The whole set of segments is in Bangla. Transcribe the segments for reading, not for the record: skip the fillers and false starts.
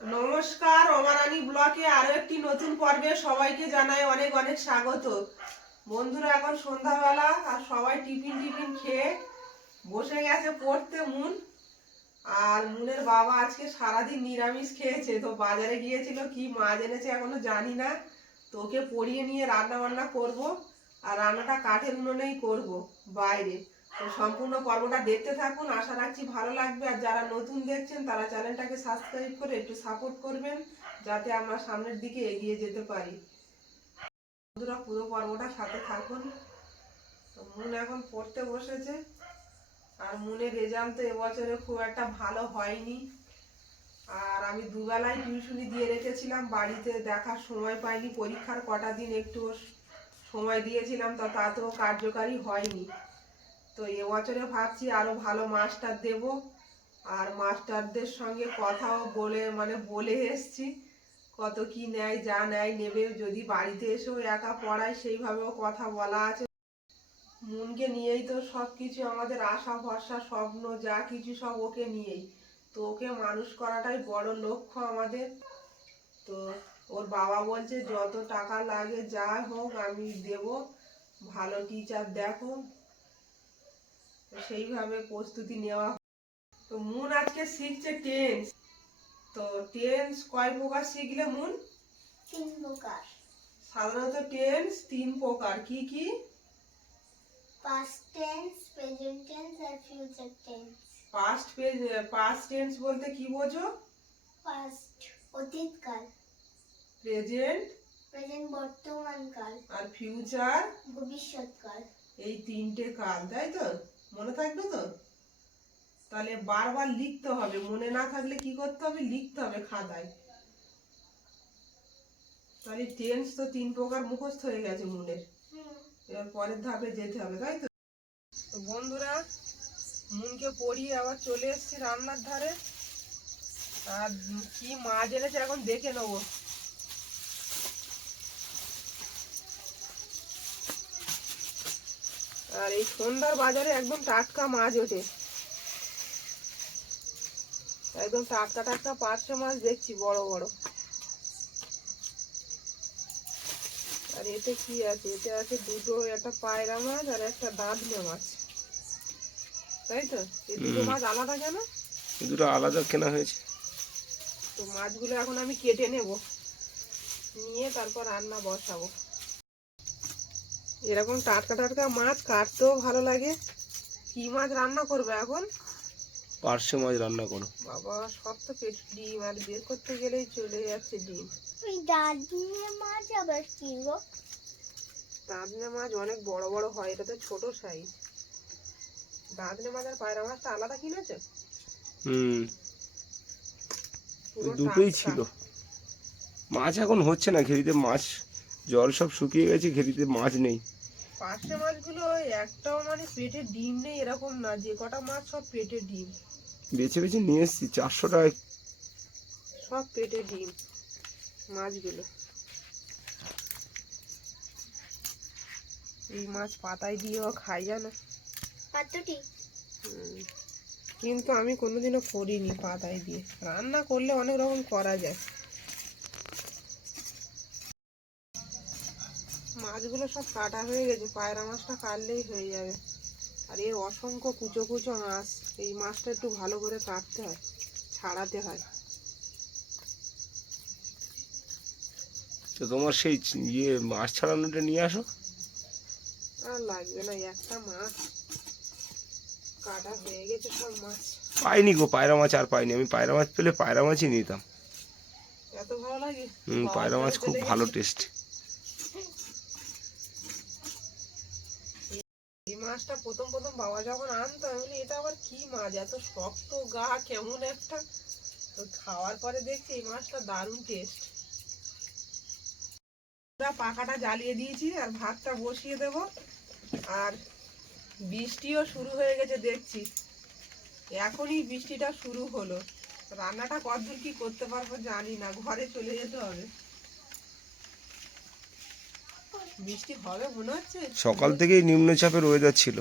নমস্কার, অমারানি ব্লকে আরো একটি নতুন পর্বে সবাইকে জানাই অনেক অনেক স্বাগত। বন্ধুরা, এখন সন্ধ্যাবেলা আর সবাই টিফিন খেয়ে বসে গেছে পড়তে। মুনের বাবা আজকে সারাদিন নিরামিষ খেয়েছে, তো বাজারে গিয়েছিল, কি মাছ এনেছে এখনো জানি না। তোকে পড়িয়ে নিয়ে রান্না বান্না করবো, আর রান্নাটা কাঠের উনুনেই করবো বাইরে। তো সম্পূর্ণ পর্বটা দেখতে থাকুন, আশা রাখছি ভালো লাগবে। আর যারা নতুন দেখছেন তারা চ্যানেলটাকে সাবস্ক্রাইব করে একটু সাপোর্ট করবেন, যাতে আমরা সামনের দিকে এগিয়ে যেতে পারি। বন্ধুরা, পুরো পর্বটা সাথে থাকুন। তো মুন এখন পড়তে বসেছে, আর মুনের রেজাল্ট তো এবছরে খুব একটা ভালো হয়নি। আর আমি দুবেলায় টিউশনি দিয়ে রেখেছিলাম, বাড়িতে দেখার সময় পাইনি। পরীক্ষার কটা দিন একটু সময় দিয়েছিলাম, তো তাতেও কার্যকারী হয়নি। তো এবছরে ভাবছি আরো ভালো মাস্টার দেব। আর মাস্টারদের সঙ্গে কথাও বলে এসছি, কত কি নেয়, যা নেয় নেবে। যদি বাড়িতে এসেও একা পড়ায় সেইভাবেও কথা বলা আছে। মুনকে নিয়েই তো সব কিছু, আমাদের আশা ভরসা স্বপ্ন যা কিছু সব ওকে নিয়েই। তো ওকে মানুষ করাটাই বড় লক্ষ্য আমাদের। তো ওর বাবা বলছে যত টাকা লাগে যা হোক আমি দেব, ভালো টিচার দেখো। সেইভাবে প্রস্তুতি নেওয়া। তো মুন আজকে শিখছে টেন্স। তো টেন্স কয় প্রকার শিখলে মুন? 3 প্রকার। সাধারণত টেন্স 3 প্রকার, কি কি? পাস্ট টেন্স, প্রেজেন্ট টেন্স আর ফিউচার টেন্স। পাস্ট টেন্স বলতে কি বোঝো? পাস্ট অতীতকাল, প্রেজেন্ট বর্তমান কাল আর ফিউচার ভবিষ্যৎকাল। এই 3টে কাল, তাই তো? মনে থাকবে তো? তাহলে বারবার লিখতে হবে, মনে না থাকলে কি করতে হবে? লিখতে হবে খাতায়। তাহলে টেন্স তো 3 প্রকার মুখস্থ হয়ে গেছে মুনের। এবার পরের ধাপে যেতে হবে, তাই তো? তো বন্ধুরা, মুনকে পড়িয়ে আবার চলে এসেছি রান্নার ধারে। আর কি মাছ এনেছে এখন দেখে নেবো। আর এই সন্ধ্যার বাজারে একদম টাটকা মাছ ওঠে, একদম টাটকা টাটকা পার্শে মাছ দেখছি, বড় বড়। আর এতে কি আছে? এতে আছে দুটো, একটা পায়রা মাছ আর একটা দাঁতনে মাছ, তাই তো? এই দুটো মাছ আলাদা কেন? দুটো আলাদা কেনা হয়েছে। তো মাছগুলো এখন আমি কেটে নেব, নিয়ে তারপর রান্না বসাবো। এরকম টাটকা টাটকা মাছ কাটতেও ভালো লাগে। কি মাছ রান্না করবে এখন? পার্শে মাছ রান্না করো। বাবা, সব তো পেট ডিম, আর বের করতে গেলেই চলে যাচ্ছে ডিম। ওই দাঁতনে মাছ আবার কি গো? দাঁতনে মাছ অনেক বড় বড় হয়, এটা তো ছোট সাইজ। দাঁতনে মাছ আর পায়রা মাছটা আলাদা কিনেছে? দুটোই ছিল। মাছ এখন হচ্ছে না ঘেরিতে, মাছ জল সব শুকিয়ে গেছে, ঘেরিতে মাছ নেই। পার্শে মাছগুলো একটাও পেটে ডিম নেই এরকম না, যে কটা মাছ সব পেটে ডিম। বেছে বেছে নিয়ে এসেছি 400 টাকায়, সব পেটে ডিম মাছগুলো। এই মাছ পাতায় দিয়েও খাই, জানো? পাতুটি কিন্তু আমি কোনোদিনও করিনি পাতায় দিয়ে। রান্না করলে অনেক রকম করা যায়। মাছগুলো সব কাটা হয়ে গেছে, পায়রা মাছটা কাটলেই হয়ে যাবে। আর এর অসংখ্য কুচো কুচো মাছ, এই মাছটা একটু ভালো করে কাটতে হয়, ছাড়াতে হয়। তো তোমার সেই মাছ ছাড়ানোটা নিয়ে আসো। আর লাগবে না, একটা মাছ কাটা হয়ে গেছে, সব মাছ। পাইনি গো পায়রা মাছ, আর পাইনি। আমি পায়রা মাছ পেলে পায়রা মাছই নিতাম। এত ভালো লাগে? পায়রা মাছ খুব ভালো টেস্ট। এই মাছটা প্রথম প্রথম বাবা যখন আনতো, আমি বলি এটা আবার কি মাছ, এত শক্ত গা, কেমন একটা। তো খাওয়ার পরে দেখছি এই মাছটা দারুণ টেস্ট। পাখাটা জ্বালিয়ে দিয়েছি আর ভাতটা বসিয়ে দেব। আর বৃষ্টিও শুরু হয়ে গেছে দেখছি, এখনই বৃষ্টিটা শুরু হলো। রান্নাটা কতদূর কি করতে পারবো জানি না, ঘরে চলে যেতে হবে। বৃষ্টি হবে মনে হচ্ছে। সকাল থেকেই নিম্নচাপের ওয়েদার ছিল।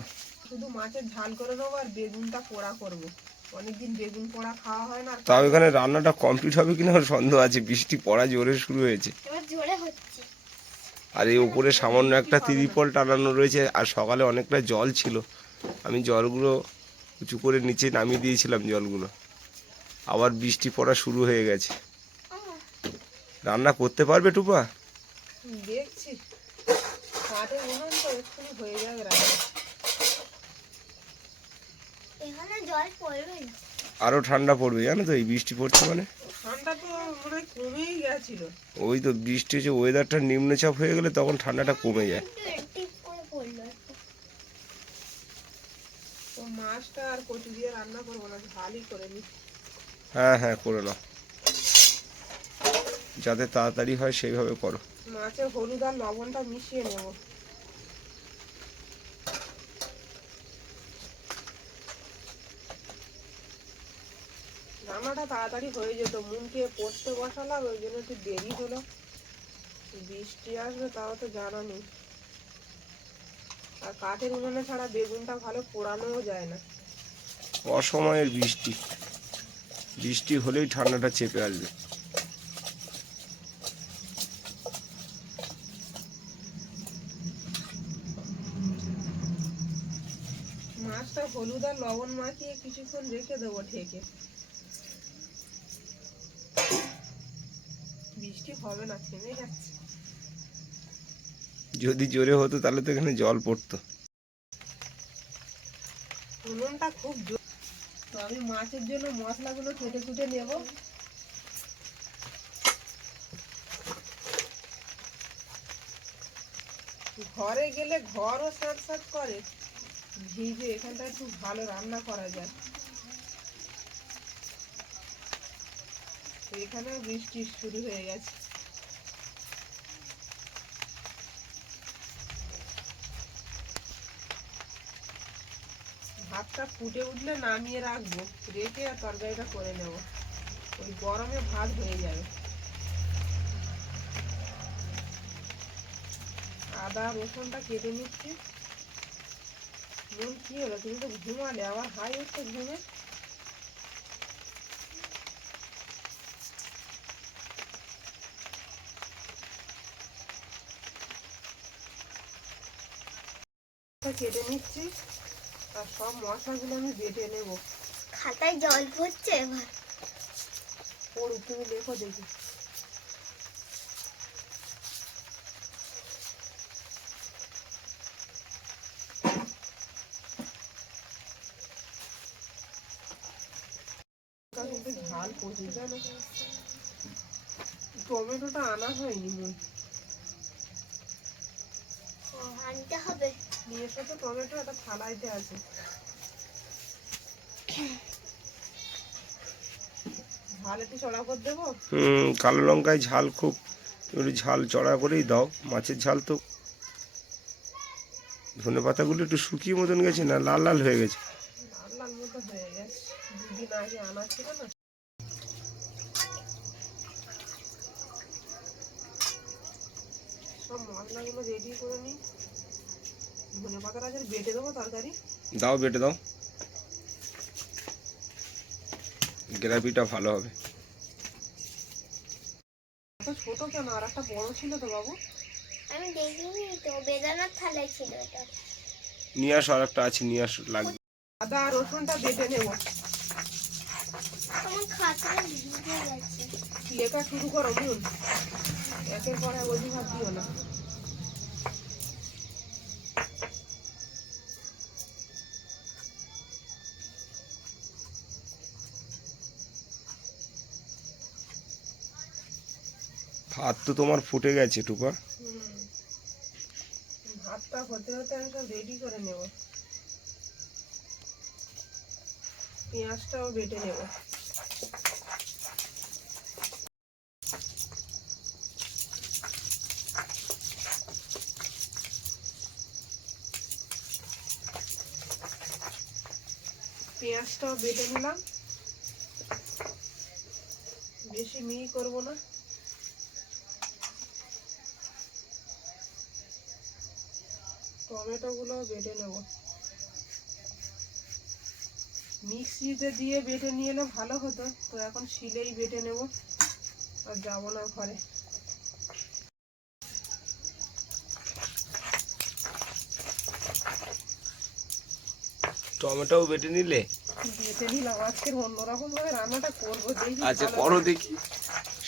শুধু মাছের ঝাল করে নেবো আর বেগুনটা পোড়া করবো। অনেকদিন বেগুন পোড়া খাওয়া হয় না। আর তাও এখানে রান্নাটা কমপ্লিট হবে কিনা আমার সন্দেহ আছে, বৃষ্টি পড়া জোরে শুরু হয়েছে। এবার জোরে হচ্ছে। আর এই উপরে সামান্য একটা বৃষ্টি হবে না। তিরপল টানানো রয়েছে, আর সকালে অনেকটা জল ছিল, আমি জলগুলো উঁচু করে নিচে নামিয়ে দিয়েছিলাম জলগুলো। আবার বৃষ্টি পড়া শুরু হয়ে গেছে। রান্না করতে পারবে টুপা? দেখছি, কাঠের উনুন তো এক্ষুনি হয়ে যাবে রান্না। এখানে জল পড়বে না। আরো ঠান্ডা পড়বে জানো তো, এই বৃষ্টি পড়ছে মানে। ঠান্ডা তো মনে হয় কমেই গেছিল। ওই তো বৃষ্টি হচ্ছে, ওয়েদারটা নিম্নচাপ হয়ে গেলে তখন ঠান্ডাটা কমে যায়। একটু টিপ করে পড়লো একটু। তো মাছটা আর কচু দিয়ে রান্না করবো না, ঝালই করে নি। হ্যাঁ হ্যাঁ, করে নাও, যাতে তাড়াতাড়ি হয় সেইভাবে করো। মাছে হলুদ আর লবণটা মিশিয়ে নেব। রান্নাটা তাড়াতাড়ি হয়ে যেত, মুনকে পড়তে বসালাম, ওই জন্য একটু দেরি হলো। বৃষ্টি আসবে তাও তো জানা নেই। আর কাঠের উনুনে ছাড়া বেগুনটা ভালো পোড়ানোও যায় না। অসময়ের বৃষ্টি, বৃষ্টি হলেই ঠান্ডাটা চেপে আসবে। মাছটা হলুদ আর লবণ মাখিয়ে কিছুক্ষণ রেখে দেবো ঢেকে। বৃষ্টি হবে না, থেমে যাচ্ছে। যদি জোরে হতো তাহলে তো এখানে জল পড়তো। উনুনটা খুব জোর। তো আমি মাছের জন্য মশলাগুলো কেটে কুটে নেব। ঘরে গেলে ঘরও স্যাঁত স্যাঁত করে, ভিজে এখানটা একটু ভালো রান্না করা যায়। তো এখানেও বৃষ্টি শুরু হয়ে গেছে। ভাতটা ফুটে উঠলে নামিয়ে রাখবো, রেখে আর তরকারিটা করে নেব। ওই গরমে ভাত হয়ে যাবে। আদা রসুনটা কেটে নিচ্ছি। মন কি হলো, তুমি তো ঘুমালে, আবার হাই হচ্ছে ঘুমে। কেটে নিচ্ছি, আর সব মশলাগুলো আমি বেটে নেব। খাতায় জল পড়ছে এবার। পড়ুক, তুমি লেখো দেখি। কিন্তু ঝাল প্রচুর জানো। টমেটোটা আনা হয়নি মন। আনতে হবে। নিয়ে এসো তো টমেটো, একটা থালাইতে আছে। ঝাল একটু চড়া করে দেবো। কালো লঙ্কায় ঝাল খুব, একটু ঝাল চড়া করেই দাও, মাছের ঝাল তো। ধনে পাতাগুলো একটু শুকিয়ে মতন গেছে না, লাল লাল হয়ে গেছে। লাল লাল মতো হয়ে গেছে, দুদিন আগে আনা ছিল না। সব মশলাগুলো রেডি করে নিই। ধনে পাতাটা যেন বেটে দেবো তরকারি। দাও, বেটে দাও, গ্রেভিটা ভালো হবে। এত ছোট কেন, আর একটা বড় ছিল তো বাবু। আমি দেখিনি তো, বেদানার থালায় ছিল এটা। নিয়ে আসো, আর একটা আছে, নিয়ে আসো, লাগবে। আদা আর রসুনটা বেটে নেব। আমার খাতায় ভিজে গেছে। লেখা শুরু করো মন, একের পর এক অজুহাত দিও না। ভাত তো তোমার ফুটে গেছে টুপা। ভাতটা হতে হতে আমি সব রেডি করে নেব। পেঁয়াজটাও বেটে নেব। পেঁয়াজটাও বেটে নিলাম, বেশি মিহি করব না। টমেটো গুলো বেটে নেব। মিক্সিতে দিয়ে বেটে নিয়ে এলে ভালো হতো, তো এখন শিলেই বেটে নেব, আর যাবো না ঘরে। টমেটোও বেটে নিলে? বেটে নিলাম, আজকের অন্যরকম ভাবে রান্নাটা করবো, দেখি আচ্ছা ভালো করো হয়। দেখি,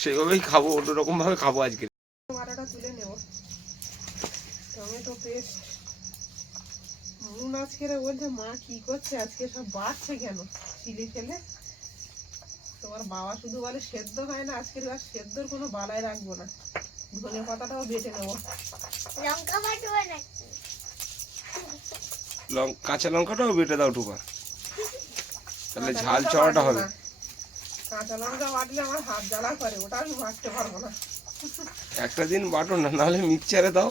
সেভাবেই খাবো, অন্যরকম ভাবে খাবো আজকে। বাটাটা তুলে নেব, টমেটো পেস্ট। মুন আজকে বলছে মা কি করছে আজকে, সব বাড়ছে কেন চিলি ফেলে। তোমার বাবা শুধু বলে সেদ্ধ হয় না, আজকের আর সেদ্ধর কোনো বালাই রাখবো না। ধনে পাতাটাও বেটে নেবো। লঙ্কা বাটবে নাকি? কাঁচা লঙ্কাটাও বেটে দাও টুকা, তাহলে কাঁচা ঝাল লঙ্কা চড়াটা বাটবো হবে। না। কাঁচা লঙ্কা বাটলে আমার হাত জ্বালা করে, ওটা আমি বাটতে পারবো না। একটা দিন বাটো না, নাহলে মিক্সচারে দাও।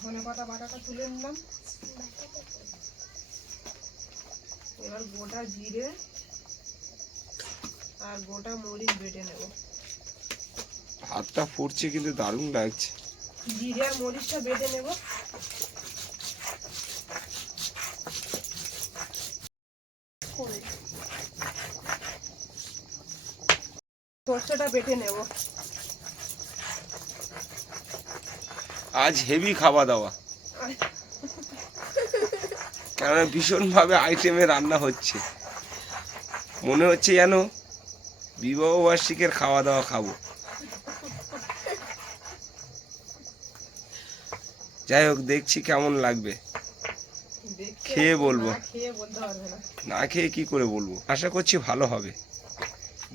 ধনে পাতা বাটাটা তুলে নিলাম। এবার গোটা জিরে আর গোটা মরিচ বেটে নেব। হাতটা ফুটছে কিন্তু দারুণ লাগছে। জিরে আর মরিচটা বেটে নেব। সর্ষেটা বেটে নেব। আজ হেভি খাওয়া দাওয়া, কেননা ভীষণ ভাবে আইটেমে রান্না হচ্ছে, মনে হচ্ছে যেন বিবাহ বার্ষিকের খাওয়া দাওয়া খাবো। যাই হোক, দেখছি কেমন লাগবে, দেখতে খেয়ে বলবো। না খেয়ে বলতে পারবে না। না খেয়ে কি করে বলবো, আশা করছি ভালো হবে।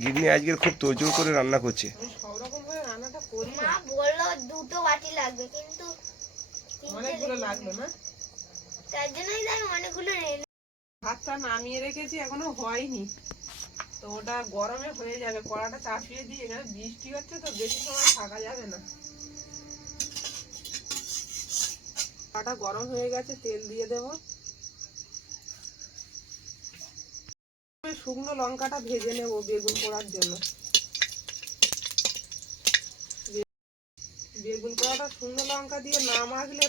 গিন্নি আজকের খুব তোড়জোড় করে রান্না করছে। আমি সব রকম ভাবে রান্নাটা করি মা না। বললো 2টো বাটি লাগবে, কিন্তু 3টে অনেকগুলো লাগলো না। তার জন্যই তো আমি অনেকগুলো রেঁধে। ভাতটা নামিয়ে রেখেছি, এখনো হয়নি, তো ওটা গরমে হয়ে যাবে। কড়াটা চাপিয়ে দিয়ে, এখানে বৃষ্টি হচ্ছে তো বেশি সময় থাকা যাবে না। কড়াটা গরম হয়ে গেছে, তেল দিয়ে দেব। শুকনো লঙ্কাটা ভেজে নেব বেগুন পোড়ার জন্য। বেগুন পোড়াটা শুকনো লঙ্কা দিয়ে না মাখলে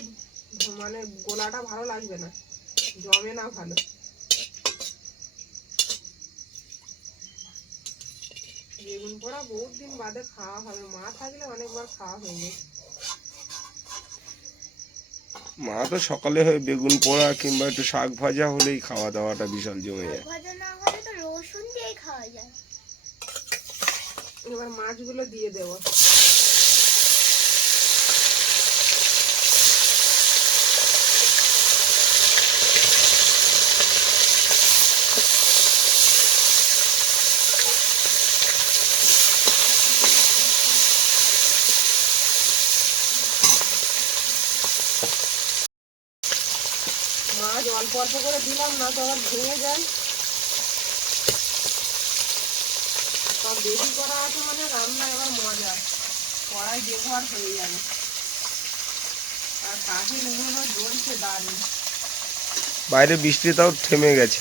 মানে গোলাটা ভালো লাগবে না, জমে না ভালো। বেগুন পোড়া বহুত দিন বাদে খাওয়া হবে, মা থাকলে অনেকবার খাওয়া হয়ে যায়। মা তো সকালে হয় বেগুন পোড়া কিংবা একটু শাক ভাজা হলেই খাওয়া দাওয়াটা বিশাল জমে যায়। ভাজা না হলে তো রসুন দিয়েই খাওয়া যায়। এবার মাছগুলো দিয়ে দেবো। মাছ অল্প অল্প করে দিলাম না তো আবার ভেঙে যায়। সব বেশি করা আছে মানে রান্না এবার মজা, কড়াই ব্যবহার হয়ে যাবে। আর কাঠের উনুনও জ্বলছে দারুণ। বাইরে বৃষ্টিটাও থেমে গেছে।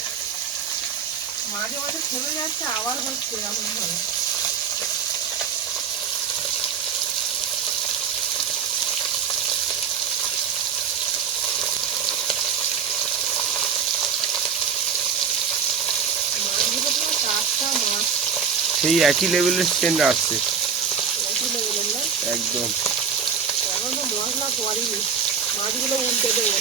মাঝে মাঝে থেমে যাচ্ছে, আবার হচ্ছে এরকম ভাবে। মাছগুলো পুরো টাটকা মাছ, সেই একই লেভেলের সেন্ট আসছে একই লেভেলের না। একদম। এখন তো মশলা করিনি, মাছগুলো উল্টে দেবো।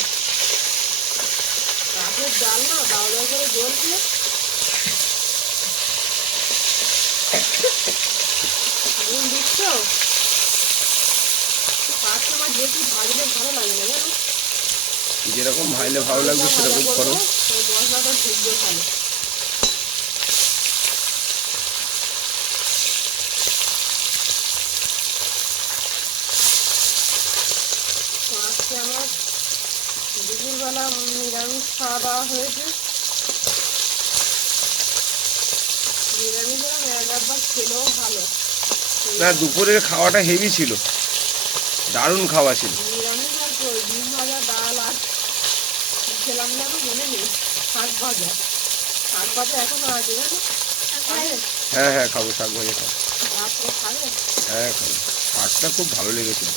কাঠের জাল না, দাও দাও করে জ্বলছে। নুন দিচ্ছ? কাঠটা মাছ বেশি ভাজলে ভালো লাগে না, জানো? যেরকম ভাইলে ভালো লাগবে সেরকম করো। ওই মশলাটা ঢুকবে ভালো। তো আজকে আমার দুপুরবেলা নিরামিষ খাওয়া দাওয়া হয়েছে। নিরামিষ একবার খেলেও ভালো। না, দুপুরের খাওয়াটা হেভি ছিল, দারুণ খাওয়া ছিল। নিরামিষ আর কি, ওই ডিম ভাজা, ডাল আর কি খেলাম না, তো মনে নেই। শাক ভাজা, শাক ভাজা এখনো আছে জানো? খাবে? হ্যাঁ হ্যাঁ খাবো, শাক ভাজা খাবো। রাত্রে খাবে? হ্যাঁ খাবো, শাকটা খুব ভালো লেগেছিল।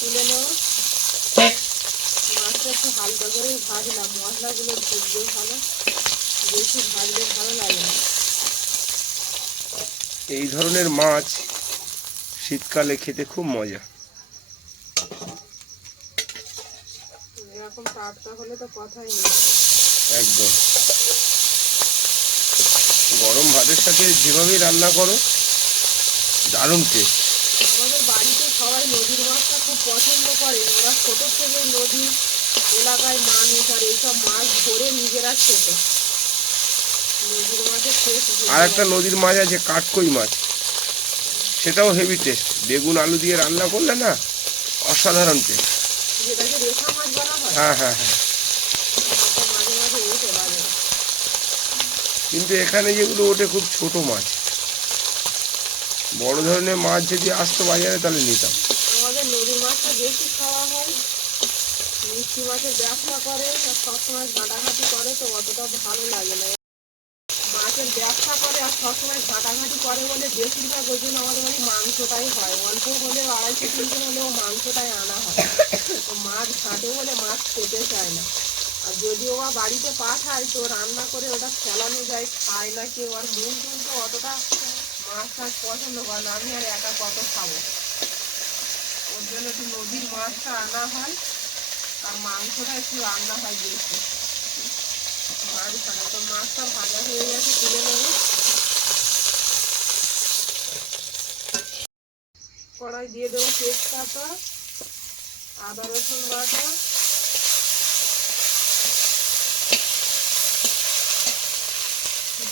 তুলে নেব। মাছটা একটু হালকা করেই ভাজলাম, মশলাগুলো ঢুকবে ভালো, বেশি ভাজলে ভালো লাগে না। এই ধরনের মাছ শীতকালে খেতে খুব মজা। এরকম টাটকা হলে তো কথাই নেই। একদম গরম ভাতের সাথে যেভাবেই রান্না করো দারুণ টেস্ট। আমাদের বাড়িতে সবাই নদীর মাছটা খুব পছন্দ করে। ওরা ছোট থেকে নদী এলাকায় মানুষ আর এইসব মাছ ধরে নিজেরা খেত। নদীর মাছের টেস্ট আর একটা নদীর মাছ আছে কাঠকই মাছ, সেটাও হেভি টেস্ট। বেগুন আলু দিয়ে রান্না করলে না অসাধারণ টেস্ট। যেটাকে রেখা মাছ বলা হয়। হ্যাঁ হ্যাঁ হ্যাঁ। ওটা মাঝে মাঝে উঠে বাজারে। কিন্তু এখানে যেগুলো ওঠে খুব ছোট মাছ। বড় ধরনের মাছ যদি আসতো বাজারে তাহলে নিতাম। আমাদের নদীর মাছটা বেশি খাওয়া হয়। মিষ্টি মাছের ব্যবসা করে আর সবসময় ঘাটাঘাটি করে, তো অতটা ভালো লাগে না। মাছের ব্যবসা করে আর সবসময় ঘাটাঘাটি করে বলে বেশিরভাগ ওই জন্য আমাদের বাড়ি মাংসটাই হয়। অল্প হলেও 250-300 হলেও মাংসটাই আনা হয়। তো মাছ ঘাটে বলে মাছ খেতে চায় না। আর যদি ওরা বাড়িতে পাঠায় তো রান্না করে ওটা ফেলানো যায়, খায় না কেউ। আর মন তো অতটা মাছ টাছ পছন্দ করে না। আমি আর একা কত খাবো, ওর জন্য একটু নদীর মাছটা আনা হয় আর মাংসটা একটু রান্না হয় বেশি। মাছ ছাড়া তো মাছটা ভাজা হয়ে গেছে, তুলে নেব। কড়াই দিয়ে দেবো তেজপাতা, আদা রসুন বাটা,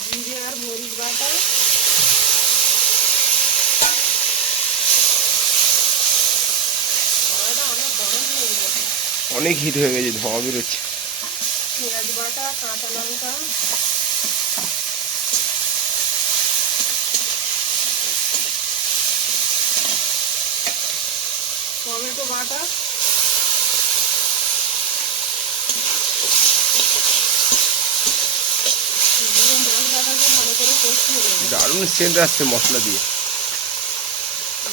জিরে আর মরিচ বাটা, কড়াইটা অনেক গরম হয়ে গেছে। অনেক হিট হয়ে গেছে, ধোঁয়া বেরোচ্ছে। পেঁয়াজ বাটা, কাঁচা লঙ্কা, টমেটো বাটা, দিয়ে মশলাটাকে ভালো করে কষিয়ে নেব। দারুণ সেন্ট আসছে মশলা দিয়ে।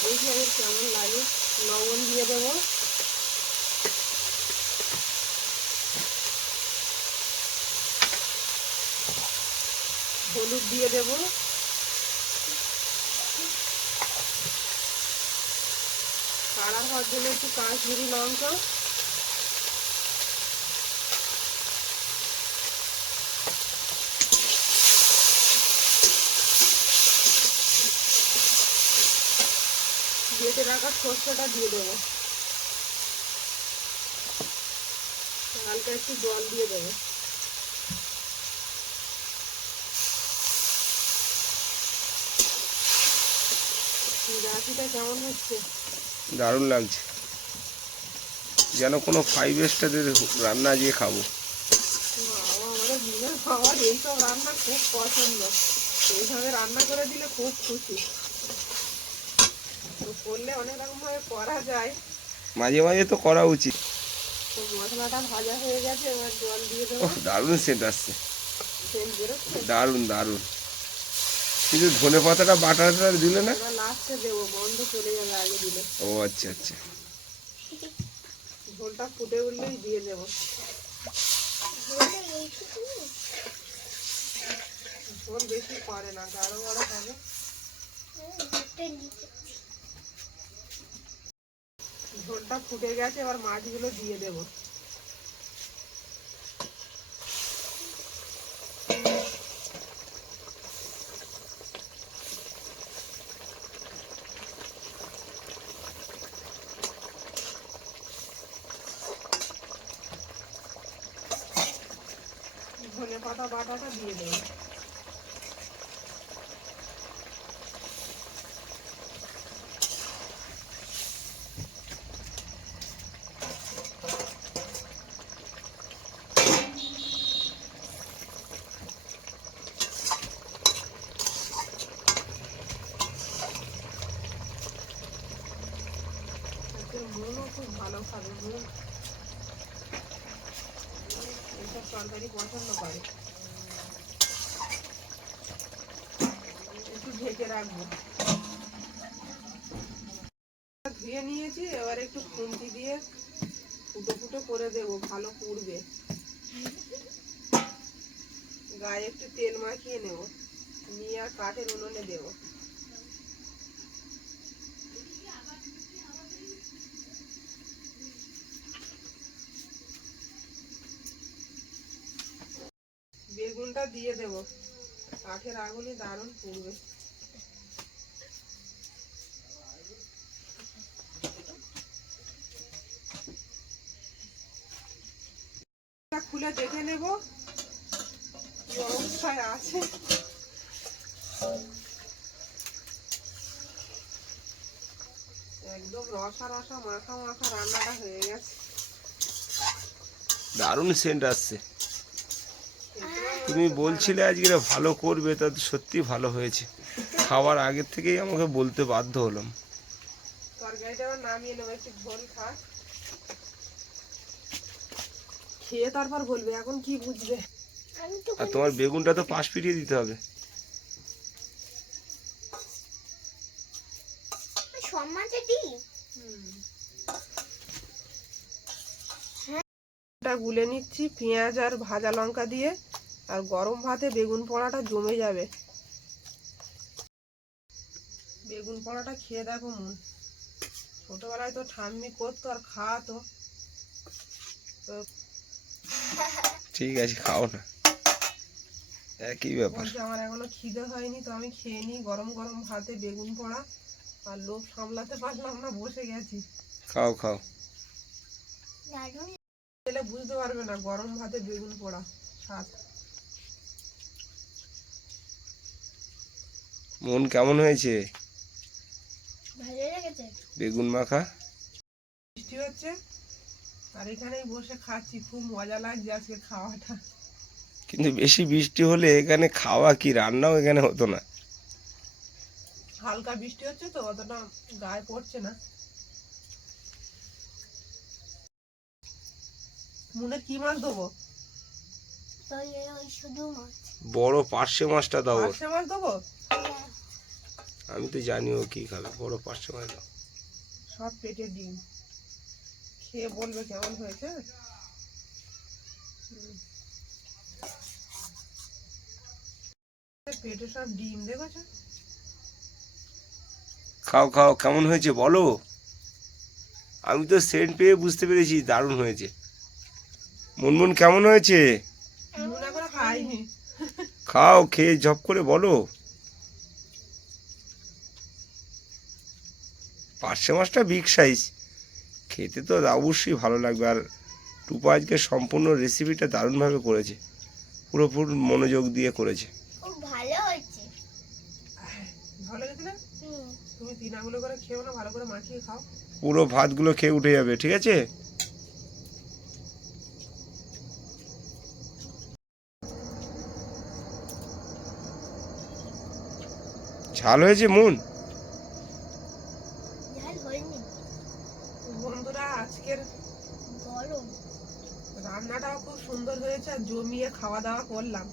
দেখি আগে কেমন লাগে। লবণ দিয়ে দেবো, হলুদ দিয়ে দেবো, কালার হওয়ার জন্য একটু কাশ্মীরি লঙ্কা, বেটে রাখা সর্ষেটা দিয়ে দেবো, হালকা একটু জল দিয়ে দেবো। রাখিটা কেমন হচ্ছে? দারুণ লাগছে, যেন কোনো 5 স্টারের রান্না দিয়ে খাবো। আমাদের দিনের খাবার এইসব রান্না খুব পছন্দ। এইভাবে রান্না করে দিলে খুব খুশি। তো করলে অনেক রকম ভাবে করা যায়। মাঝে মাঝে তো করা উচিত। তো মশলাটা ভাজা হয়ে গেছে, এবার জল দিয়ে দেবো। ওহ দারুণ সেন্ট আসছে, তেল বেরোচ্ছে। দারুণ দারুণ। কিন্তু ধনে পাতাটা বাটাটা দিলে না? এবার লাস্টে দেবো, গন্ধ চলে যাবে আগে দিলে। ও আচ্ছা আচ্ছা। ঝোলটা ফুটে উঠলেই দিয়ে দেবো। ঝোল বেশি করে না, গাঢ় গাঢ় হবে। ঝোলটা ফুটে গেছে, এবার মাছগুলো দিয়ে দেবো। ধনে পাতা বাটাটা দিয়ে দেবো। মনও খুব ভালো খাবে, মন এইসব তরকারি পছন্দ করে। একটু ঢেকে রাখবো। ধুয়ে নিয়েছি, এবার একটু খুন্তি ফুটো ফুটো করে দেবো, ভালো পুড়বে। গায়ে একটু তেল মাখিয়ে নেব, নিয়ে আর কাঠের উনুনে দেবো। বেগুনটা দিয়ে দেব, কাঠের আগুনে দারুণ পুড়বে। খুলে দেখে নেব কি অবস্থায় আছে। একদম রসা রসা মাখা মাখা রান্নাটা হয়ে গেছে। দারুণ সেন্ট আসছে। তুমি বলছিলে আজকে ভালো করবে, তা তো সত্যি ভালো হয়েছে। খাওয়ার আগের থেকেই আমাকে বলতে বাধ্য হলাম। তরকারিটা আবার নামিয়ে নেবো, একটু ঝোল খা, খেয়ে তারপর বলবে এখন কি বুঝবে। আমি তো আর তোমার বেগুনটা তো পাশ ফিরিয়ে দিতে হবে। সব মাঝে দিই। এটা গুলে নিচ্ছি পেঁয়াজ আর ভাজা লঙ্কা দিয়ে, আর গরম ভাতে বেগুন পোড়াটা জমে যাবে। বেগুন পোড়াটা খেয়ে দেখো মন, ছোটবেলায় তো ঠাম্মি করতো আর খাওয়াতো। ঠিক আছে, খাও না, একই ব্যাপার। বলছে আমার এখনো খিদে হয়নি, তো আমি খেয়ে নিই গরম গরম ভাতে বেগুন পোড়া। আর লোভ সামলাতে পারলাম না, বসে গেছি। খাও খাও। দারুণ খেলে বুঝতে পারবে না গরম ভাতে বেগুন পোড়া স্বাদ। মন কেমন হয়েছে? ভালো লেগেছে। বেগুন মাখা বৃষ্টি হচ্ছে আর এখানেই বসে খাচ্ছি, খুব মজা লাগছে আজকে খাওয়াটা। কিন্তু বেশি বৃষ্টি হলে এখানে খাওয়া কি রান্নাও এখানে হতো না। হালকা বৃষ্টি হচ্ছে তো অতটা গায়ে পড়ছে না। মনে কি মাছ দেবো? তো ওই শুধু মাছ। বড় পার্শে মাছটা দাও ওর। পার্শে মাছ দেবো? হ্যাঁ। আমি তো জানি ও কি খাবে, বড় পার্শে মাছ দাও। সব পেটে ডিম, খেয়ে বলবে কেমন হয়েছে। পেটে সব ডিম দেখেছো? খাও খাও, কেমন হয়েছে বলো। আমি তো সেন্ট পেয়ে বুঝতে পেরেছি দারুণ হয়েছে। মুনমুন কেমন হয়েছে? মনে করে খাইনি। খাও, খেয়ে ঝপ করে বলো। পার্শে মাছটা বিগ সাইজ, খেতে তো অবশ্যই ভালো লাগবে। আর টুপা আজকে সম্পূর্ণ রেসিপিটা দারুণভাবে করেছে, পুরোপুরি মনোযোগ দিয়ে করেছে। খুব ভালো হয়েছে। ভালো লেগেছে না? তুমি 3 আঙুলে করে খেও না, ভালো করে মাখিয়ে খাও। পুরো ভাতগুলো খেয়ে উঠে যাবে, ঠিক আছে? ঝাল হয়েছে মুন? ঝাল হয়নি, বন্ধুরা আজকের গরম। রান্নাটাও খুব সুন্দর হয়েছে, আর জমিয়ে খাওয়া দাওয়া করলাম।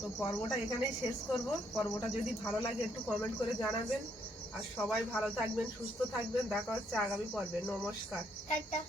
তো পর্বটা এখানেই শেষ করব। পর্বটা যদি ভালো লাগে একটু কমেন্ট করে জানাবেন। আর সবাই ভালো থাকবেন, সুস্থ থাকবেন। দেখা হচ্ছে আগামী পর্বে। নমস্কার। টাটা।